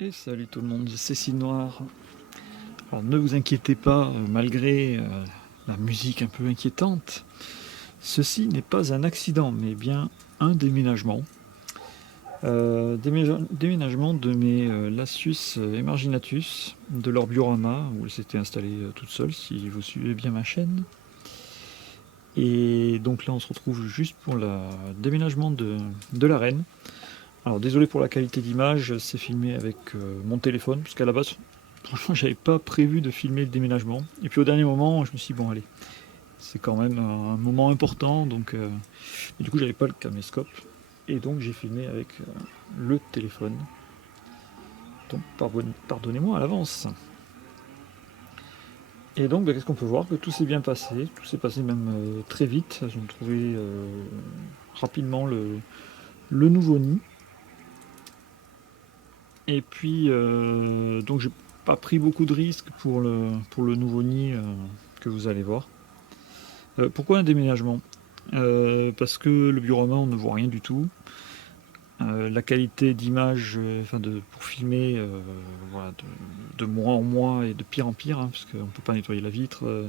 Et salut tout le monde, c'est Cinoir. Alors ne vous inquiétez pas, malgré la musique un peu inquiétante, ceci n'est pas un accident, mais bien un déménagement. Déménagement de mes Lasius Emarginatus, de leur biorama, où elles s'étaient installées toutes seules, si vous suivez bien ma chaîne. Et donc là on se retrouve juste pour le déménagement de l'arène. Alors désolé pour la qualité d'image, c'est filmé avec mon téléphone, puisqu'à la base, franchement, j'avais pas prévu de filmer le déménagement. Et puis au dernier moment, je me suis dit, bon allez, c'est quand même un moment important, donc et du coup j'avais pas le caméscope, et donc j'ai filmé avec le téléphone. Donc pardonnez-moi à l'avance. Et donc qu'est-ce qu'on peut voir? Que tout s'est bien passé, tout s'est passé même très vite. J'ai trouvé rapidement le nouveau nid. Et puis, donc j'ai pas pris beaucoup de risques pour le nouveau nid que vous allez voir. Pourquoi un déménagement? Parce que le biorama, on ne voit rien du tout. La qualité d'image, pour filmer, voilà, de mois en mois et de pire en pire, hein, parce qu'on ne peut pas nettoyer la vitre,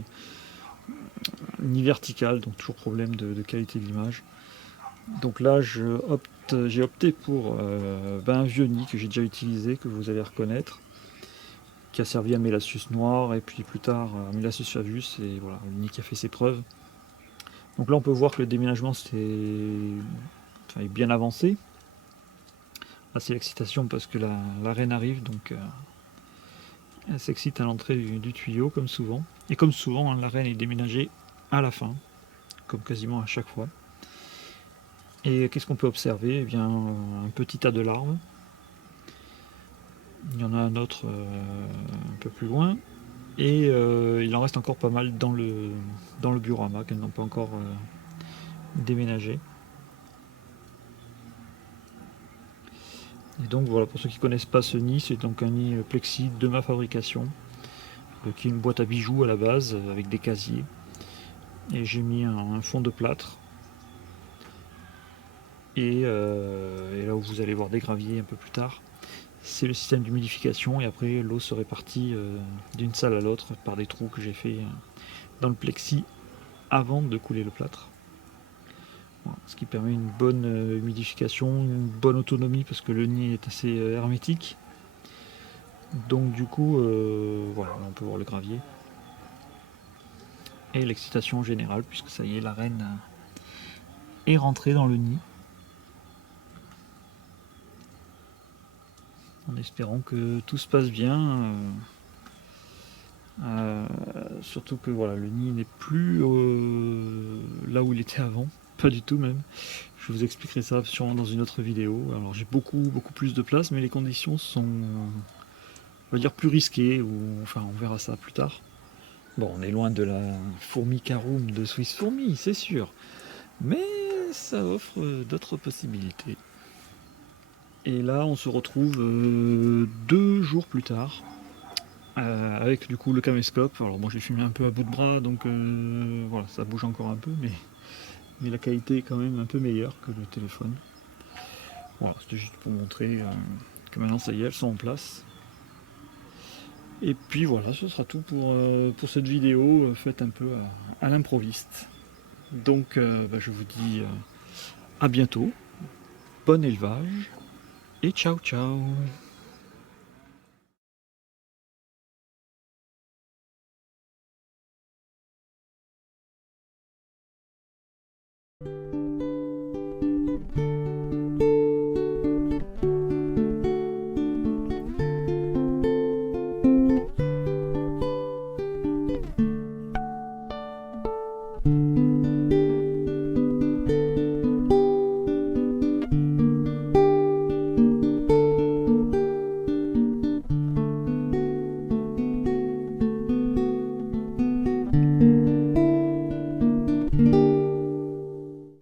ni verticale, donc toujours problème de qualité d'image. Donc là, j'ai opté pour un vieux nid que j'ai déjà utilisé, que vous allez reconnaître, qui a servi à Mélasus noir et puis plus tard à Mélasus favus, et voilà, le nid qui a fait ses preuves. Donc là on peut voir que le déménagement est bien avancé. Là c'est l'excitation parce que la reine arrive, donc elle s'excite à l'entrée du tuyau comme souvent. Et comme souvent, hein, la reine est déménagée à la fin, comme quasiment à chaque fois. Et qu'est-ce qu'on peut observer? Eh bien, un petit tas de larves. Il y en a un autre un peu plus loin. Et il en reste encore pas mal dans le biorama qu'elles n'ont pas encore déménagé. Et donc voilà, pour ceux qui ne connaissent pas ce nid, c'est donc un nid plexi de ma fabrication, qui est une boîte à bijoux à la base, avec des casiers. Et j'ai mis un fond de plâtre. Et là où vous allez voir des graviers un peu plus tard, c'est le système d'humidification. Et après, l'eau se répartit d'une salle à l'autre par des trous que j'ai fait dans le plexi avant de couler le plâtre. Voilà, ce qui permet une bonne humidification, une bonne autonomie parce que le nid est assez hermétique. Donc du coup, voilà, on peut voir le gravier. Et l'excitation générale, puisque ça y est, la reine est rentrée dans le nid. En espérant que tout se passe bien. Surtout que voilà, le nid n'est plus là où il était avant. Pas du tout même. Je vous expliquerai ça sûrement dans une autre vidéo. Alors j'ai beaucoup plus de place, mais les conditions sont, on va dire, plus risquées. Ou enfin, on verra ça plus tard. Bon, on est loin de la Formicarum de Swiss Fourmi, c'est sûr. Mais ça offre d'autres possibilités. Et là, on se retrouve 2 jours plus tard, avec du coup le caméscope. Alors moi j'ai filmé un peu à bout de bras, donc voilà, ça bouge encore un peu, mais la qualité est quand même un peu meilleure que le téléphone. Voilà, c'était juste pour montrer que maintenant ça y est, elles sont en place. Et puis voilà, ce sera tout pour cette vidéo faite un peu à l'improviste. Donc je vous dis à bientôt, bon élevage et ciao ciao.